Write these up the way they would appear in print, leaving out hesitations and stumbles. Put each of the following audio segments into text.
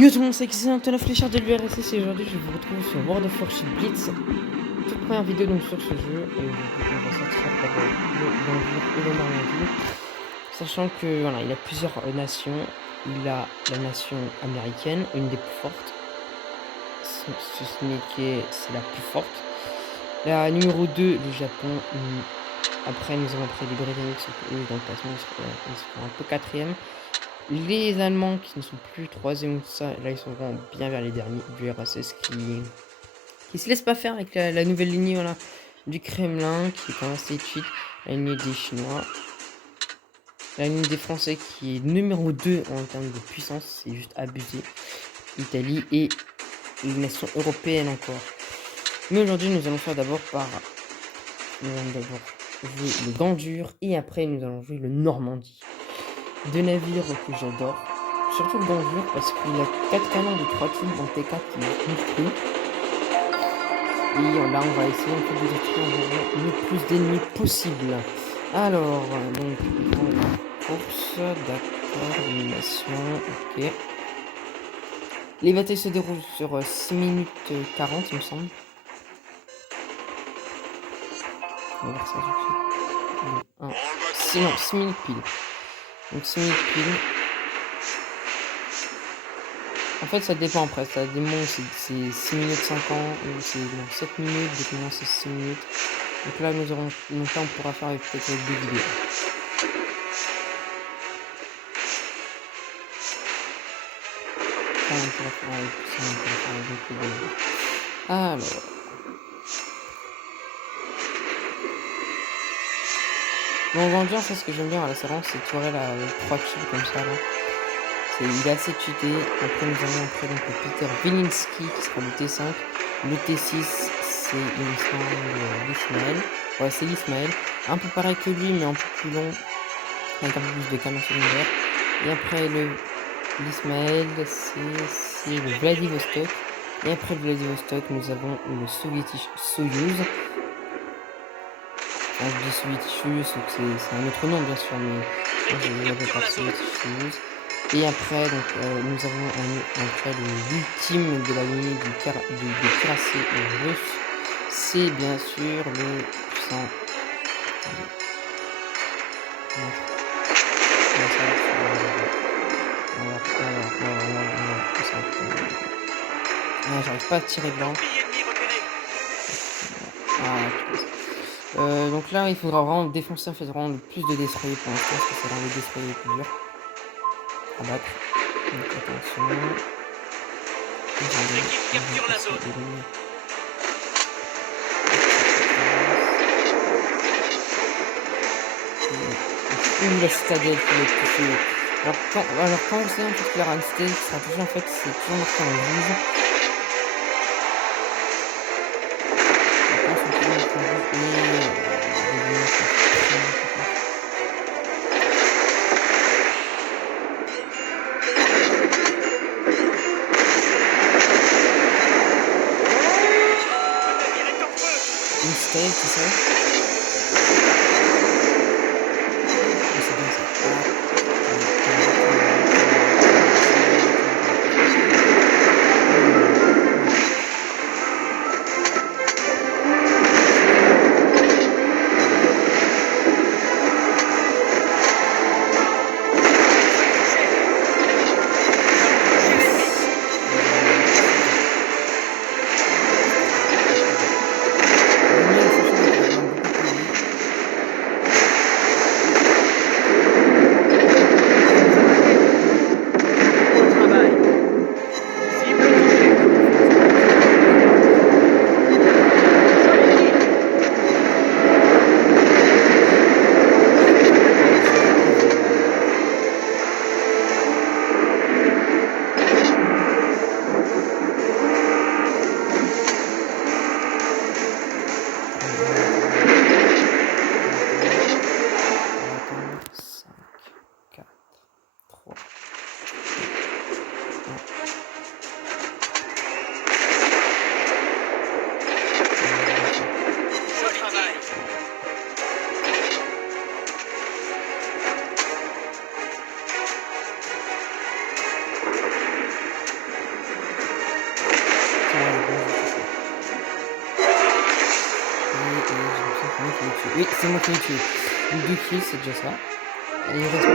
Yo tout le monde, c'est Antonov Fléchard de l'URSS et aujourd'hui je vous retrouve sur World of Warship Blitz. Toute première vidéo donc sur ce jeu et aujourd'hui on va sortir d'abord l'Empire et le Normandie. Sachant que voilà, il a plusieurs nations. Il a la nation américaine, une des plus fortes. Ce n'est que c'est la plus forte. La numéro 2, le Japon. Après nous avons pris les Britanniques, sauf que eux dans le classement ils seront un peu quatrième. Les Allemands qui ne sont plus troisième ou tout ça, là ils sont vraiment bien vers les derniers du RSS qui se laisse pas faire avec la nouvelle lignée voilà, du Kremlin qui est quand même assez cheat, la lignée des Chinois, la lignée des Français qui est numéro 2 en termes de puissance, c'est juste abusé, Italie et les nations européennes encore. Mais aujourd'hui nous allons faire d'abord jouer le Gandur et après nous allons jouer le Normandie. Deux navires que j'adore. Surtout le Gandur parce qu'il a 4 canons de 3 tubes en T4 qui est monstrueux. Et là on va essayer un peu de détruire le plus d'ennemis possible. Alors, donc course, d'accord, domination, ok. Les batailles se déroulent sur 6 minutes 40 il me semble. On va voir ça tout de suite. Non, 6 minutes pile. Donc 6 minutes pile. En fait, ça dépend après. Ça dépend, c'est 6 minutes 50 ou c'est 7 minutes. Donc maintenant, c'est 6 minutes. Donc là, donc là, on pourra faire peut-être avec 2 vidéos. Là, on pourra faire avec ça, on pourra faire avec d'autres vidéos. Alors. Bon, Vengeance, en fait, ce que j'aime bien, voilà, c'est vraiment cette soirée là, avec 3 kills comme ça là. Il est assez cheaté. Après, nous avons après donc le Peter Vilinski qui sera le T5. Le T6, c'est il me semble l'Ismaël. Ouais, c'est l'Ismaël. Un peu pareil que lui, mais un peu plus long. Avec un peu plus de canons secondaires. Et après l'Ismaël, c'est le Vladivostok. Et après le Vladivostok, nous avons le soviétique Soyouz. Quand je dis soviétique, c'est un autre nom bien sûr, mais je l'appelle par soviétique Soyouz. Et après, donc, nous avons après l'ultime de la lignée des cuirassiers russes. C'est bien sûr le puissant. J'arrive pas à tirer blanc. Donc là, il faudra vraiment défoncer en fait vraiment le plus de destroyers pour l'instant, parce que c'est vraiment les destroyers les plus durs à battre. Donc attention. La citadelle qui va être touchée. Alors quand vous savez en fait que la Run State sera touchée, en fait c'est toujours marqué en rouge. Une state, c'est ça? Oui, c'est moi qui l'ai tué. Donc 2 kills, c'est déjà ça. Et il reste...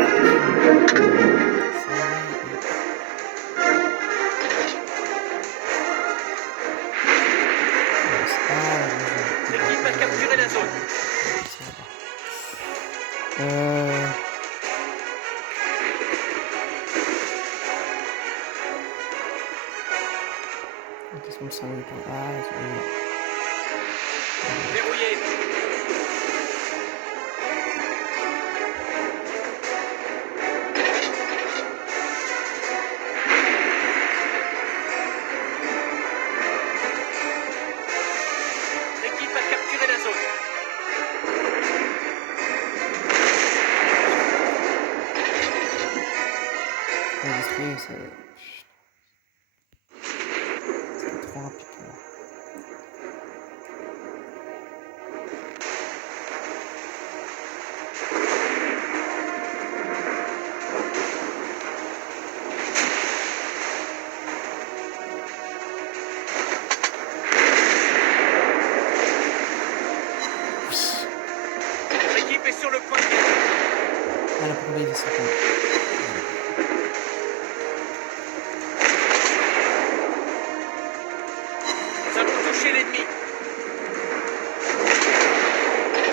L'équipe a capturé la zone. Qu'est-ce qu'on me sent le temps? Ah, Verrouillé. L'équipe a capturé la zone. c'est trop rapide pour moi. L'équipe est sur le point de gagner. Ah, la première il va se répondre. Nous avons touché l'ennemi.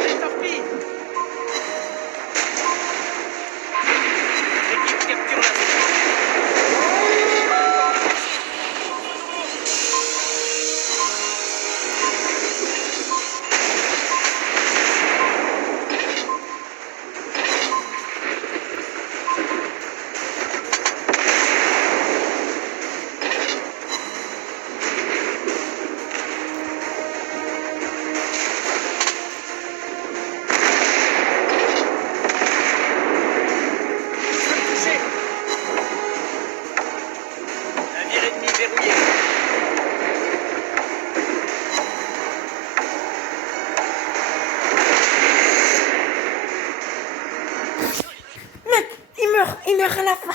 Les torpilles. L'équipe capture la zone. Touché. Navire ennemi verrouillé. Il meurt à la fin.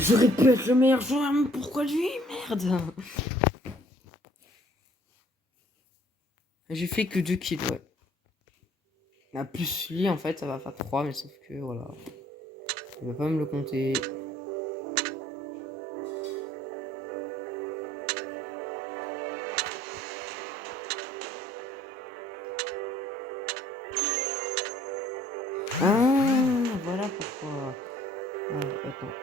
J'aurais pu être le meilleur joueur, mais pourquoi lui? Merde. J'ai fait que 2 kills, ouais. Ah, plus lui, en fait, ça va faire 3, mais sauf que, voilà. Il va pas me le compter. Ah, voilà pourquoi. Ah, attends.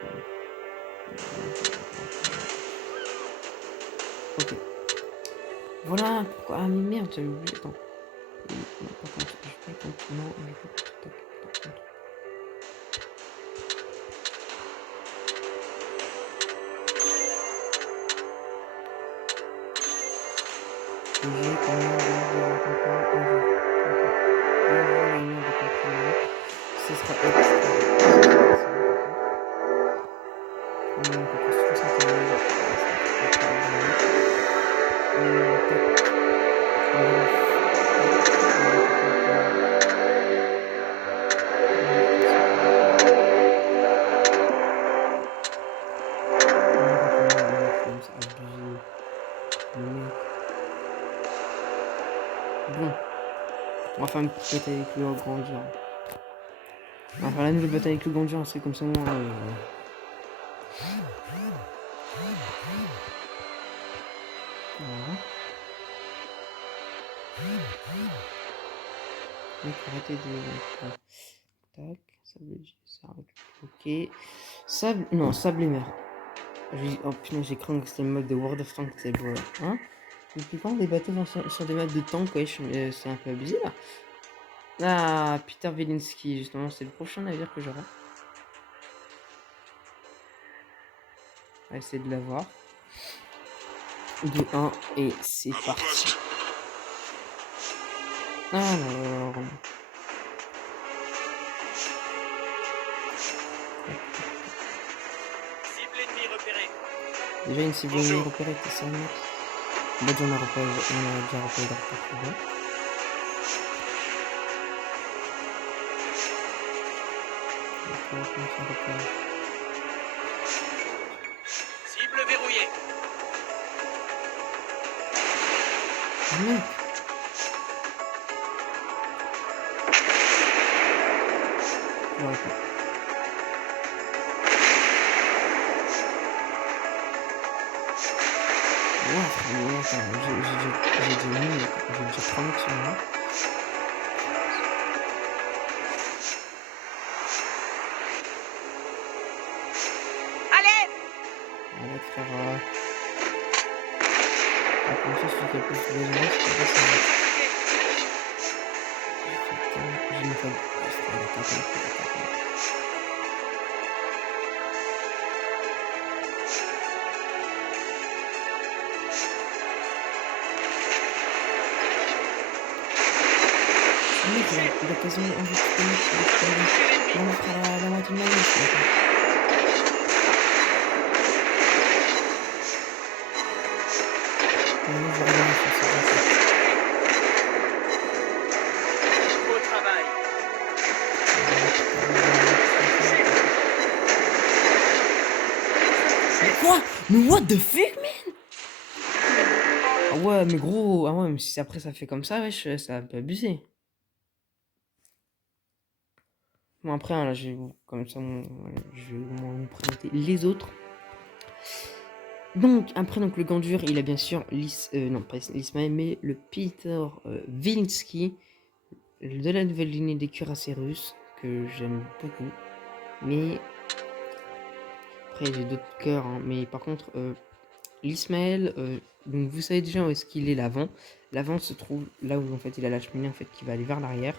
Ok. Voilà pourquoi. Ah, mais merde, j'avais oublié. Attends. Non, pas contre. Je pas contre. Non, je pas contre. Tac, contre. J'ai combien de comprimés? De comprimés. Ce sera Bon, on va faire une petite bataille avec le grandeur. On va faire la nouvelle bataille avec le grandeur, c'est comme ça. Voilà. Donc arrêtez de... Tac, sable ça arrête. Ok. Sable... Non, sable et mer. Oh putain, j'ai craint que c'était le mode de World of Tanks, c'est beau là. Hein? Depuis quand des bateaux sur des maps de tank, ouais, c'est un peu abusé là. Ah, Peter Velinski, justement, c'est le prochain navire que j'aurai. On va essayer de l'avoir. De 1 et c'est parti. Alors... Cible ennemie repérée. Déjà une cible ennemie repérée, t'es sérieux? Bah on a déjà repéré d'artillerie. Cible verrouillée. Mec. Je l'aurais pas. Ouais, frérot, attends, j'ai déjà mis, j'ai déjà 3 minutes sur moi. Allez! Allez, frère. Ah, comme ça, c'est quelque chose de génial, c'est pas ça. J'ai une fois. Mec, il a quasiment envie de mettre on fera la moitié de ma vie. Moi, je vais regarder sur ça. Beau travail. Quoi? Mais what the fuck, man? Ah ouais, mais gros, ah ouais, mais si après ça fait comme ça, wesh, ça a un peu abusé. Bon, après, hein, là, je vais vous, comme ça, je vais au moins vous présenter les autres. Donc, après, donc, le Gandur, il a bien sûr non, pas l'Ismaël, mais le Peter Vilinski de la nouvelle lignée des cuirassés russes, que j'aime beaucoup. Mais, après, j'ai d'autres cœurs, hein, mais par contre, l'Ismaël, donc vous savez déjà où est-ce qu'il est l'avant. L'avant se trouve là où en fait il a la cheminée en fait qui va aller vers l'arrière.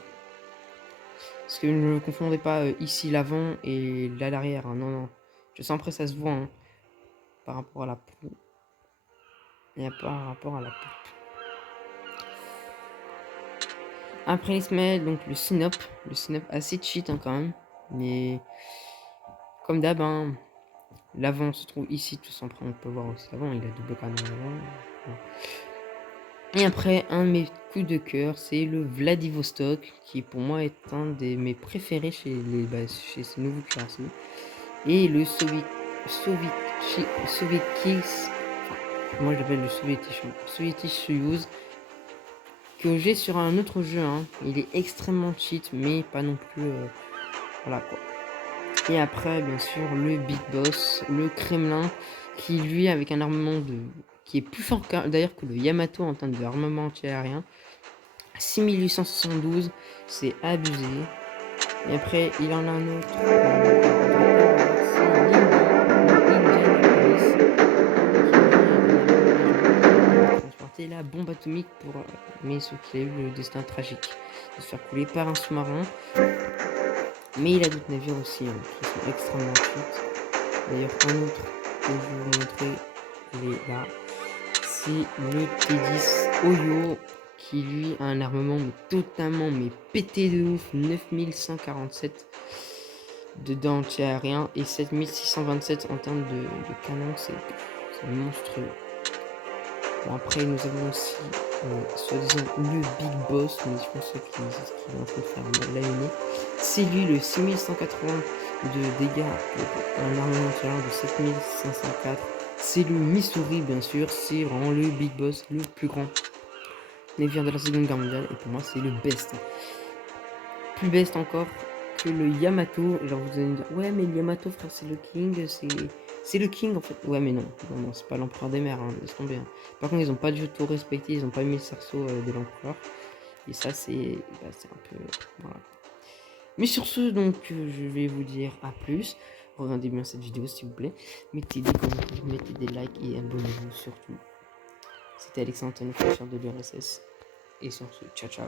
Parce que ne confondez pas ici l'avant et là l'arrière. Hein. Non, non. Je sens après ça se voit hein, par rapport à la peau. Et par rapport à la peau. Après l'Ismaël, donc le Sinop. Le Sinop assez cheat hein, quand même. Mais comme d'hab, hein, l'avant se trouve ici. Tout ça, après on peut voir aussi l'avant. Il a double canon l'avant. Voilà. Et après, un de mes coups de cœur, c'est le Vladivostok, qui pour moi est un de mes préférés chez ces nouveaux cuirassés. Et le Soviet moi je l'appelle le Sovietish Soyuz, que j'ai sur un autre jeu. Hein. Il est extrêmement cheat, mais pas non plus. Voilà quoi. Et après, bien sûr, le Big Boss, le Kremlin, qui lui, avec un armement qui est plus fort d'ailleurs que le Yamato en termes d'armement anti-aérien. 6872, c'est abusé. Et après, il en a un autre. C'est transporter la bombe atomique pour. Mais ce qui a eu le destin tragique de se faire couler par un sous-marin. Mais il a d'autres navires aussi hein, qui sont extrêmement cheat. D'ailleurs, un autre que je vais vous montrer, il est là. C'est le T10 Oyo. Qui lui a un armement mais totalement mais pété de ouf, 9147 dedans anti-aérien et 7627 en termes de canon, c'est monstrueux. Bon après nous avons aussi soi-disant le Big Boss, mais je pense qu'ils vont en train de faire l'année. C'est lui le 6180 de dégâts pour un armement anti-aérien de 7504. C'est le Missouri bien sûr, c'est vraiment le Big Boss, le plus grand navire de la Seconde Guerre mondiale et pour moi c'est le best. Plus best encore que le Yamato. Genre vous allez me dire ouais mais le Yamato frère c'est le king, c'est le king en fait. Ouais mais non, non c'est pas l'empereur des mers, hein, laisse tomber. Hein. Par contre ils ont pas du tout respecté, ils ont pas mis le cerceau de l'empereur. Et ça c'est un peu voilà. Mais sur ce donc je vais vous dire à plus. Regardez bien cette vidéo s'il vous plaît. Mettez des commentaires, mettez des likes et abonnez-vous surtout. C'était Alexandre, le cher de l'URSS. Et sur ce, ciao ciao.